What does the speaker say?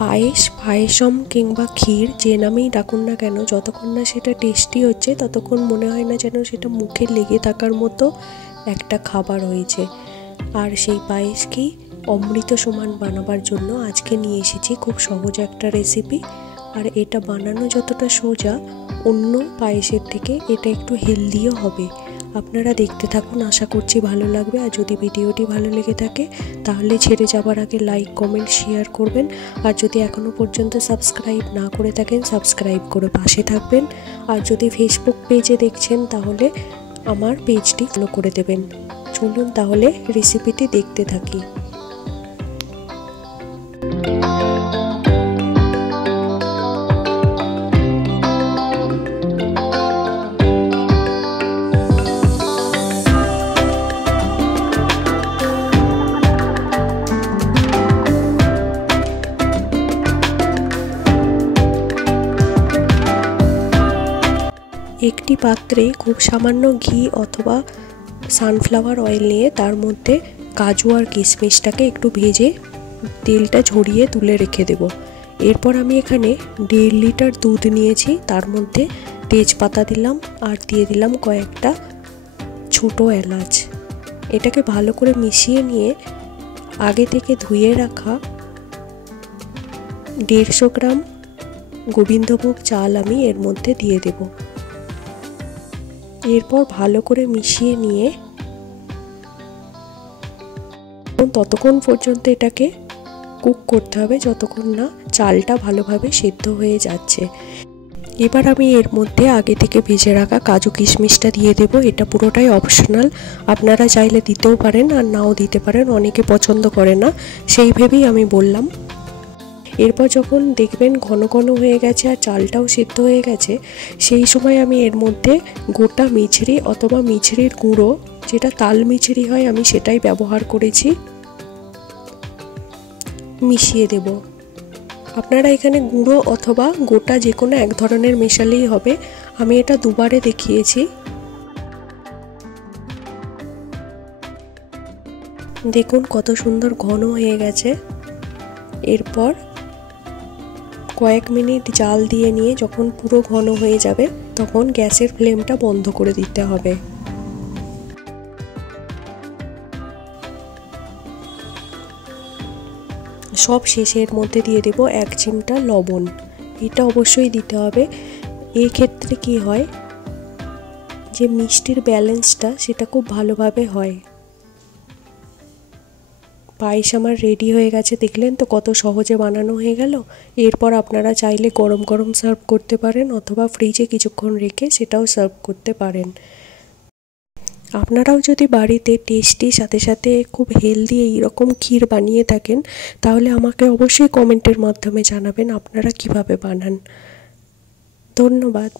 পায়েস, পায়েসম কিংবা ক্ষীর যে নামেই ডাকুন না কেন, যতক্ষণ না সেটা টেস্টি হচ্ছে ততক্ষণ মনে হয় না যেন সেটা মুখে লেগে থাকার মতো একটা খাবার হয়েছে। আর সেই পায়েসকেই অমৃত সমান বানাবার জন্য আজকে নিয়ে এসেছি খুব সহজ একটা রেসিপি। আর এটা বানানো যতটা সোজা, অন্য পায়েসের থেকে এটা একটু হেলদিও হবে। আপনারা দেখতে থাকুন, আশা করছি ভালো লাগবে। আর যদি ভিডিওটি ভালো লেগে থাকে তাহলে ছেড়ে যাবার আগে লাইক, কমেন্ট, শেয়ার করবেন। আর যদি এখনও পর্যন্ত সাবস্ক্রাইব না করে থাকেন সাবস্ক্রাইব করে পাশে থাকবেন। আর যদি ফেসবুক পেজে দেখছেন তাহলে আমার পেজটি ফলো করে দেবেন। চলুন তাহলে রেসিপিটি দেখতে থাকি। একটি পাত্রে খুব সামান্য ঘি অথবা সানফ্লাওয়ার অয়েল নিয়ে তার মধ্যে কাজু আর কিশমিশটাকে একটু ভেজে তেলটা ঝরিয়ে তুলে রেখে দেব। এরপর আমি এখানে 1.5 লিটার দুধ নিয়েছি, তার মধ্যে তেজপাতা দিলাম আর দিয়ে দিলাম কয়েকটা ছোট এলাচ। এটাকে ভালো করে মিশিয়ে নিয়ে আগে থেকে ধুয়ে রাখা 150 গ্রাম গোবিন্দভোগ চাল আমি এর মধ্যে দিয়ে দেব। এরপর ভালো করে মিশিয়ে নিয়ে ততক্ষণ পর্যন্ত এটাকে কুক করতে হবে যতক্ষণ না চালটা ভালোভাবে সেদ্ধ হয়ে যাচ্ছে। এবার আমি এর মধ্যে আগে থেকে ভেজে রাখা কাজু কিশমিশটা দিয়ে দেব। এটা পুরোটাই অপশনাল, আপনারা চাইলে দিতেও পারেন আর নাও দিতে পারেন, অনেকে পছন্দ করে না, সেই ভেবেই আমি বললাম। এরপর যখন দেখবেন ঘন ঘন হয়ে গেছে আর চালটাও সিদ্ধ হয়ে গেছে, সেই সময় আমি এর মধ্যে গোটা মিছরি অথবা মিছরির গুঁড়ো, যেটা তাল মিছরি হয় আমি সেটাই ব্যবহার করেছি, মিশিয়ে দেব। আপনারা এখানে গুঁড়ো অথবা গোটা যে কোনো এক ধরনের মেশালেই হবে। আমি এটা দুবারে দেখিয়েছি। দেখুন কত সুন্দর ঘন হয়ে গেছে। এরপর কয়েক মিনিট জাল দিয়ে নিয়ে যখন পুরো ঘন হয়ে যাবে তখন গ্যাসের ফ্লেমটা বন্ধ করে দিতে হবে। সব শেষের মধ্যে দিয়ে দেব 1 চিমটা লবণ। এটা অবশ্যই দিতে হবে। এই ক্ষেত্রে কি হয় যে মিষ্টির ব্যালেন্সটা সেটা খুব ভালোভাবে হয়। পায়েস আমার রেডি হয়ে গেছে, দেখলেন তো কত সহজে বানানো হয়ে গেল। এরপর আপনারা চাইলে গরম গরম সার্ভ করতে পারেন অথবা ফ্রিজে কিছুক্ষণ রেখে সেটাও সার্ভ করতে পারেন। আপনারাও যদি বাড়িতে টেস্টি সাথে সাথে খুব হেলদি এইরকম ক্ষীর বানিয়ে থাকেন তাহলে আমাকে অবশ্যই কমেন্টের মাধ্যমে জানাবেন আপনারা কিভাবে বানান। ধন্যবাদ।